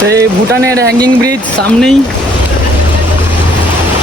সেই ভুটানের hanging bridge সামনেই,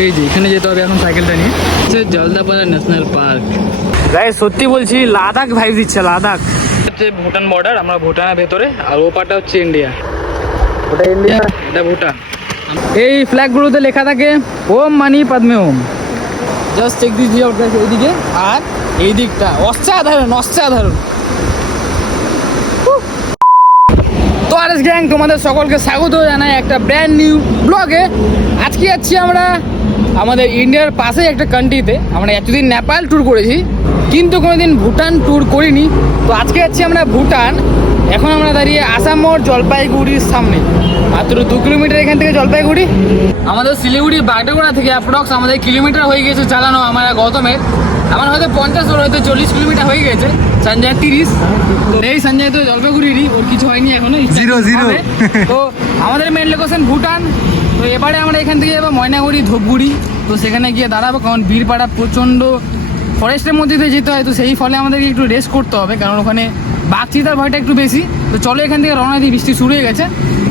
এই যে এখানে যেতে হবে এখন সাইকেলটা নিয়ে। Jaldapara national park. গাইস সত্যি বলছি লাদাখ ভাইব দিচ্ছে। লাদাখ হচ্ছে ভুটান বর্ডার, আমরা ভুটানের ভেতরে, আর ওপারটা হচ্ছে ইন্ডিয়া। ওটা ইন্ডিয়া, এটা ভুটান। এই ফ্ল্যাগগুলোতে লেখা থাকে Om Mani Padme Om. Just check this view out এইদিকে, আর এই দিকটা অসাধারণ অসাধারণ। তো আরএস গ্যাং তোমাদের সকলকে স্বাগত জানাই একটা ব্র্যান্ড নিউ ব্লগে। আজকে যাচ্ছি আমরা আমাদের ইন্ডিয়ার পাশে একটা কান্ট্রিতে। আমরা এতদিন নেপাল ট্যুর করেছি কিন্তু কোনোদিন ভুটান ট্যুর করিনি। তো আজকে যাচ্ছি আমরা ভুটান। এখন আমরা দাঁড়িয়ে আসাম মোড় জলপাইগুড়ির সামনে, মাত্র 2 কিলোমিটার এখান থেকে জলপাইগুড়ি। আমাদের শিলিগুড়ি বাগডোগরা থেকে অ্যাপ্রক্স আমাদের কিলোমিটার হয়ে গেছে চালানো আমার গৌতমের। আমার হয়তো 50 ওর হয়তো 40 কিলোমিটার হয়ে গেছে। সঞ্জয় 30। এই সঞ্জয় তো জলপাইগুড়িরই, ওর কিছু হয়নি এখনো, 0 তো আমাদের মেন লোকেশন ভুটান। তো এবারে আমরা এখান থেকে যাবো ময়নাগুড়ি ধূপগুড়ি। তো সেখানে গিয়ে দাঁড়াবো, কারণ বীরপাড়া প্রচণ্ড ফরেস্টের মধ্যে দিয়ে যেতে হয়। তো সেই ফলে আমাদেরকে একটু রেস্ট করতে হবে, কারণ ওখানে বাঘ চিতার ভয়টা একটু বেশি। তো চলো এখান থেকে রওনা দিয়ে, বৃষ্টি শুরু হয়ে গেছে।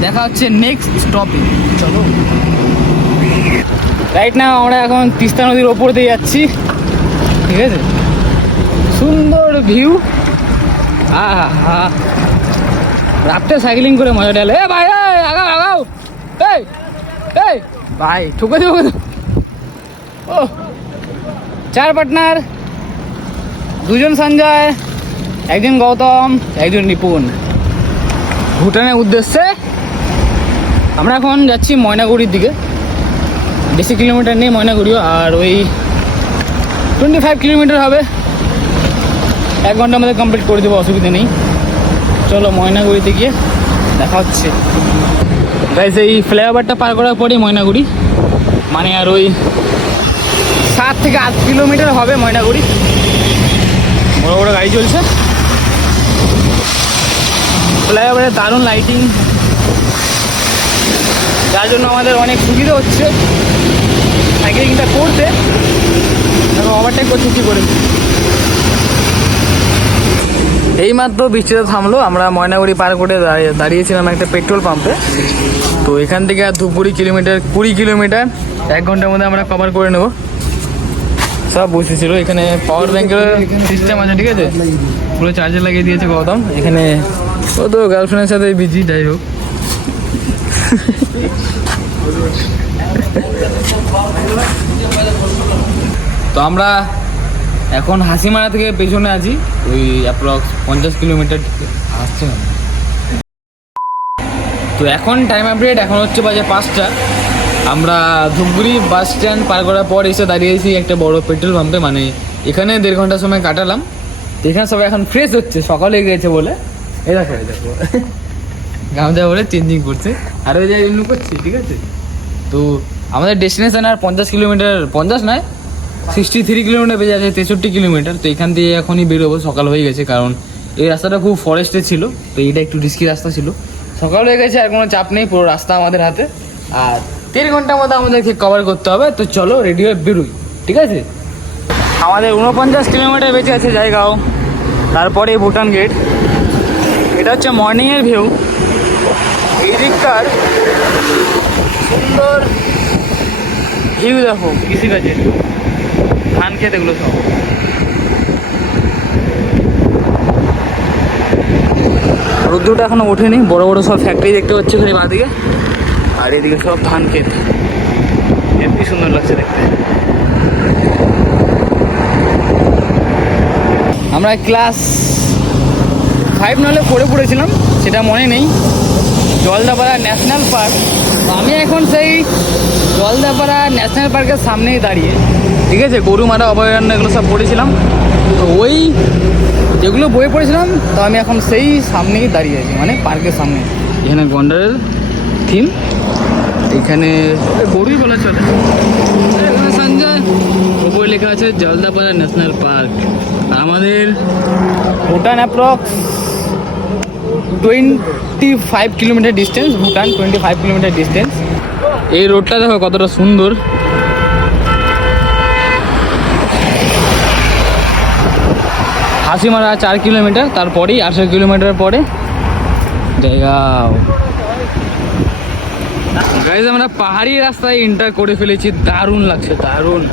দেখা হচ্ছে নেক্সট স্টপে, চলো। রাইট না আমরা এখন তিস্তা নদীর ওপর দিয়ে যাচ্ছি, ঠিক আছে। সুন্দর ভিউ, হা রাত্রে সাইক্লিং করে মজা ডালে। এ ভাই আগাও আগাও, এই এই ভাই ঠুকে দেবো। ও 4 পার্টনার, 2জন সঞ্জয়, 1জন গৌতম, 1জন নিপুণ। ভুটানের উদ্দেশ্যে আমরা এখন যাচ্ছি ময়নাগুড়ির দিকে। বেশি কিলোমিটার নেই ময়নাগুড়িও, আর ওই 25 কিলোমিটার হবে। 1 ঘন্টার মধ্যে কমপ্লিট করে দেবো, অসুবিধা নেই। চলো ময়নাগুড়িতে গিয়ে দেখা হচ্ছে। গাইস এই ফ্লাইওভারটা পার করার পরেই ময়নাগুড়ি, মানে আর ওই 7 থেকে 8 কিলোমিটার হবে ময়নাগুড়ি। বড় বড় গাড়ি চলছে, ফ্লাইওভারে দারুণ লাইটিং, যার জন্য আমাদের অনেক সুবিধা হচ্ছে সাইকেলিংটা করতে। ওভারটেক করছি কী করে। এইমাত্র বৃষ্টিটা থামলো, আমরা ময়নাগুড়ি পার করে দাঁড়িয়েছিলাম একটা পেট্রোল পাম্পে। তো এখান থেকে আর ধূপগুড়ি কিলোমিটার 20 কিলোমিটার 1 ঘন্টার মধ্যে আমরা কভার করে নেব। সব বসেছিল এখানে, পাওয়ার ব্যাঙ্কের সিস্টেম আছে, ঠিক আছে, পুরো চার্জে লাগিয়ে দিয়েছে গৌতম। এখানে ও তো গার্লফ্রেন্ডের সাথে বিজি, যাই হোক। তো আমরা এখন হাসিমারা থেকে পেছনে আছি, ওই অ্যাপ্রক্স 50 কিলোমিটার আসছে। তো এখন টাইম আপডেট, এখন হচ্ছে বাজে 5টা। আমরা ধূপগুড়ি বাস স্ট্যান্ড পার করার পর এসে দাঁড়িয়েছি একটা বড় পেট্রোল পাম্পে, মানে এখানে 1.5 ঘন্টা সময় কাটালাম। তো এখানে সবাই এখন ফ্রেশ হচ্ছে, সকাল হয়ে গেছে বলে। এই দেখো গামজা বলে চেঞ্জিং করছে, আর ওই জায়গায় এমনি করছি, ঠিক আছে। তো আমাদের ডেস্টিনেশন আর 50 কিলোমিটার, 50 নয় 63 কিলোমিটার বেজে আছে, 63 কিলোমিটার। তো এখান দিয়ে এখনই বেরোবো, সকাল হয়ে গেছে, কারণ এই রাস্তাটা খুব ফরেস্টে ছিল। তো এইটা একটু রিস্কি রাস্তা ছিল। সকাল হয়ে গেছে, আর কোনো চাপ নেই, পুরো রাস্তা আমাদের হাতে। আর 3 ঘন্টার মধ্যে আমাদেরকে কভার করতে হবে। তো চলো রেডি হয়ে বেরোই, ঠিক আছে। আমাদের 49 কিলোমিটার বেঁচে আছে জায়গাও, তারপরে ভুটান গেট। এটা হচ্ছে মর্নিংয়ের ভিউ। এই দিককার সুন্দর ভিউ দেখো, কৃষিকাজের ধান খেত এগুলো সব। রোদ্দুরটা এখনো ওঠেনি, বড় বড় সব ফ্যাক্টরি দেখতে পাচ্ছি ওখানে বাঁদিকে, আর এদিকে সব ধান খেত। হেবি সুন্দর লাগছে দেখতে। আমরা ক্লাস 5 নাহলে পড়েছিলাম, সেটা মনে নেই। Jaldapara national park. আমি এখন সেই জলদাপাড়া ন্যাশনাল পার্কের সামনেই দাঁড়িয়ে, ঠিক আছে। গরুমারা অভয়ারণ্য এগুলো সব পড়েছিলাম, তো ওই যেগুলো বই পড়েছিলাম, তো আমি এখন সেই সামনেই দাঁড়িয়ে আছি, মানে পার্কের সামনে। এখানে গন্ডারের থিম, এখানে গরুই বলা চলে। এখানে সঞ্জয় ওপরে লেখা আছে জলদাপাড়া ন্যাশনাল পার্ক। আমাদের Bhutan approx 25 kilometre distance, Bhutan 25 kilometre distance. এই রোডটা দেখো কতটা সুন্দর। হাসিমারা 4 কিলোমিটার, তারপরেই 800 কিলোমিটার পরে জায়গা। গাইজ আমরা পাহাড়ি রাস্তায় এন্টার করে ফেলেছি, দারুণ লাগছে, দারুণ।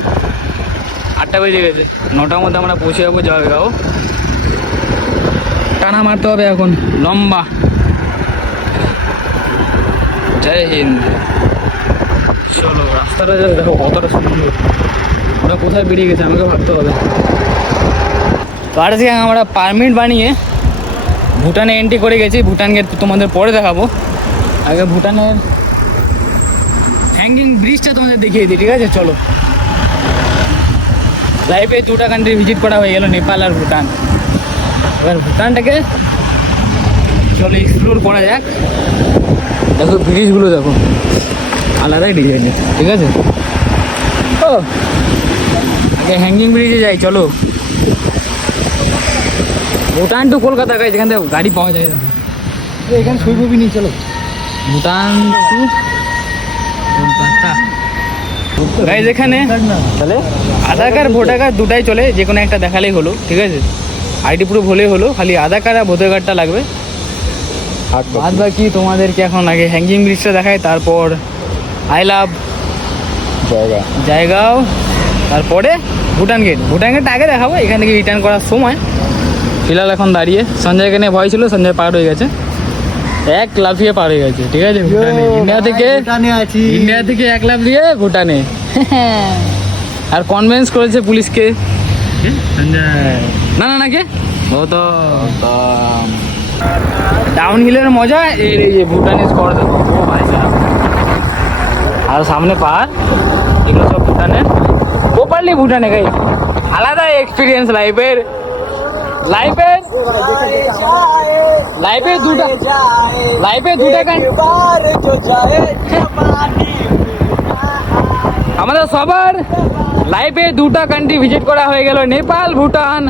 8টা বেজে গেছে, 9টার মধ্যে আমরা পৌঁছে যাবো জয়গাঁও। টানা মারতে হবে এখন লম্বা। জয় হিন্দ। চলো, রাস্তাটা দেখো কতটা সুন্দর। ওরা কোথায় বেরিয়ে গেছে আমাকে ভাবতে হবে। তো আর থেকে আমরা পারমিট বানিয়ে ভুটানে এন্ট্রি করে গেছি। ভুটান গেট তোমাদের পরে দেখাবো, আগে ভুটানের হ্যাঙ্গিং ব্রিজটা তোমাদের দেখিয়ে দিই, ঠিক আছে? চলো, লাইফে 2টা কান্ট্রি ভিজিট করা হয়ে গেল, নেপাল আর ভুটান। এবার ভুটানটাকে চলো এক্সপ্লোর করা যাক। দেখো ব্রিজগুলো দেখো, আলাদাই ডিজাইনের, ঠিক আছে? ও আগে হ্যাঙ্গিং ব্রিজে যাই, চলো। ভুটান টু কলকাতা, গাইজ এখান থেকে গাড়ি পাওয়া যায়। দেখো এখানে শুইবি নি, চলো ভুটান টু কলকাতা। গাইজ এখানে তাহলে আধার কার্ড ভোটার কার্ড দুটাই চলে, যে কোনো একটা দেখালেই হলো, ঠিক আছে? আইডি প্রুফ হলেই হলো, খালি আধার কার্ড আর ভোটার কার্ডটা লাগবে। বাদ বাকি তোমাদেরকে এখন আগে হ্যাঙ্গিং ব্রিজটা দেখায়, তারপর আই লাভ জয়গাঁও, তারপরে ভুটান গেট। ভুটান গেটটা আগে দেখাবো, এখান থেকে রিটার্ন করার সময়। ফিলহাল এখন দাঁড়িয়ে সঞ্জয়কে নিয়ে ভয় ছিল, সঞ্জয় পার হয়ে গেছে, এক লাফিয়ে পার হয়ে গেছে, ঠিক আছে? ভুটানে, ইন্ডিয়া থেকে এক লাফ দিয়ে ভুটানে। আর কনভিন্স করেছে পুলিশকে। না না না, কে ও তো ডাউন হিলের মজা, এই যে ভুটানিজ কর দেখো, ও ভাই সাহেব। আর সামনে পাহাড়, এগুলো সব ভুটানের, প্রপারলি ভুটানে। গাই আলাদা এক্সপিরিয়েন্স লাইফের, দুটা আমাদের সবার লাইফে 2টা কান্ট্রি ভিজিট করা হয়ে গেল, নেপাল ভুটান।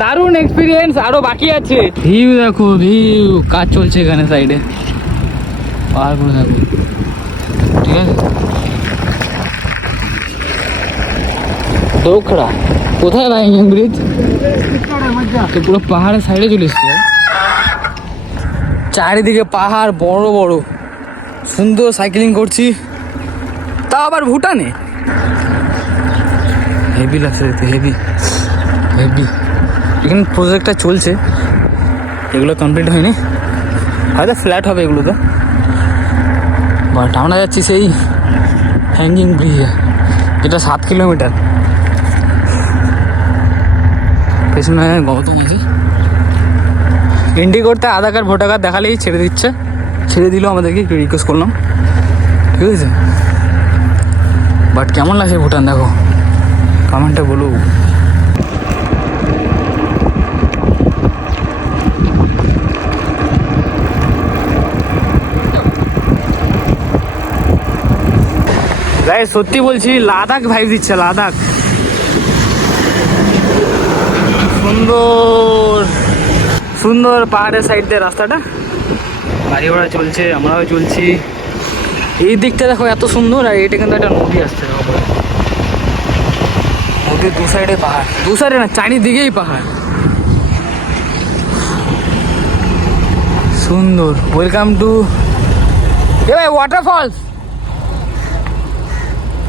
দারুণ এক্সপিরিয়েন্স, আরো বাকি আছে। ভিউ দেখো, ভিউ, কাজ চলছে এখানে সাইডে, পাহাড়গুলো দেখো, ঠিক আছে? দোখড়া কোথায় ভাই ব্রিজ? তো পুরো পাহাড়ের সাইডে চলে এসছে, চারিদিকে পাহাড় বড় বড়, সুন্দর সাইক্লিং করছি, তা আবার ভুটানে। হেভি লাগছে দেখতে, হেভি হেভি। এখানে প্রজেক্টটা চলছে, এগুলো কমপ্লিট হয়নি, হয়তো ফ্ল্যাট হবে এগুলো তো। বাট আমরা যাচ্ছি সেই হ্যাঙ্গিং ব্রিজে, যেটা 7 কিলোমিটার। পেছনে গৌতম আছে, এন্ট্রি করতে আধার কার্ড ভোটার কার্ড দেখালেই ছেড়ে দিচ্ছে। ছেড়ে দিল আমাদেরকে, একটু রিকোয়েস্ট করলাম, ঠিক আছে? বাট কেমন লাগছে ভুটান দেখো, কমেন্টটা বলো। গাই সত্যি বলছি, লাদাখ ভাইব দিচ্ছে, লাদাখ। সুন্দর সুন্দর পাহাড়ের সাইড দিয়ে রাস্তাটা, গাড়ি ঘোড়া চলছে, আমরাও চলছি। এই দিকটা দেখো এত সুন্দর, আর এটা কিন্তু একটা নদী আসছে, নদীর দু সাইডে পাহাড়, দু সাইডে না, চারিদিকেই পাহাড়, সুন্দর। ওয়েলকাম টু এ ভাই waterfalls,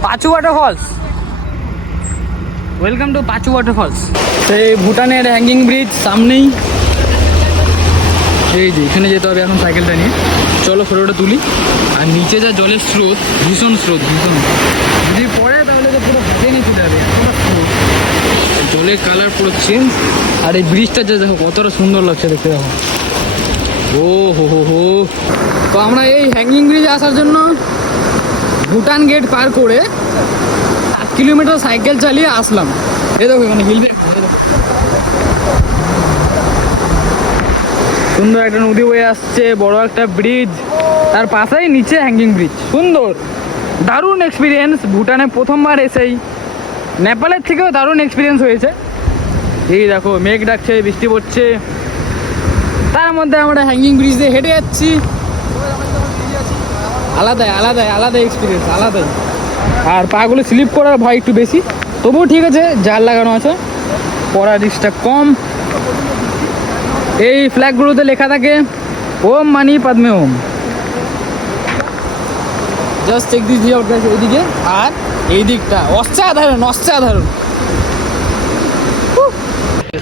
Panchu waterfalls. Welcome to Panchu waterfalls. এই ভুটানের হ্যাঙ্গিং ব্রিজ সামনেই, এই যে এখানে যেতে হবে এখন সাইকেলটা নিয়ে। চলো ফটোটা তুলি। আর নিচে যা জলের স্রোত, ভীষণ স্রোত, ভীষণ। যদি পড়ে তাহলে তো পুরো ভাগে নিয়ে চলে যাবে, এতটা স্রোত, জলের কালার পুরো চেঞ্জ। আর এই ব্রিজটা যা দেখো কতটা সুন্দর লাগছে দেখতে, দেখো। ও হো হো হো। তো আমরা এই হ্যাঙ্গিং ব্রিজে আসার জন্য ভুটান গেট পার করে 7 কিলোমিটার সাইকেল চালিয়ে আসলাম। এই দেখো এখানে হিল, সুন্দর একটা নদী বয়ে আসছে, বড় একটা ব্রিজ, তার পাশেই নিচে হ্যাঙ্গিং ব্রিজ। সুন্দর, দারুণ এক্সপিরিয়েন্স। ভুটানে প্রথমবার এসেই, নেপালের থেকেও দারুণ এক্সপিরিয়েন্স হয়েছে। এই দেখো মেঘ ডাকছে, বৃষ্টি পড়ছে, তার মধ্যে আমরা হ্যাঙ্গিং ব্রিজ দিয়ে হেঁটে যাচ্ছি। আলাদাই আলাদাই আলাদা এক্সপিরিয়েন্স, আলাদাই। আর পাগুলো স্লিপ করার ভয় একটু বেশি, তবুও ঠিক আছে, জাল লাগানো আছে, পড়ার রিস্কটা কম। এই ফ্ল্যাগগুলোতে লেখা থাকে Om Mani Padme Om. Just check this view guys এইদিকে আর এই দিকটা অসাধারণ অসাধারণ।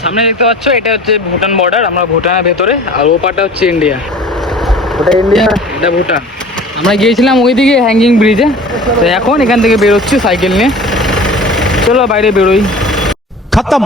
সামনে দেখতে পাচ্ছ এটা হচ্ছে ভুটান বর্ডার, আমরা ভুটানের ভেতরে, আর ওপারটা হচ্ছে ইন্ডিয়া। ওটা ইন্ডিয়া, এটা ভুটান। আমরা গিয়েছিলাম ওইদিকে হ্যাঙ্গিং ব্রিজে, তো এখন এখান থেকে বেরোচ্ছি সাইকেল নিয়ে। চলো বাইরে বেরোই। खत्म।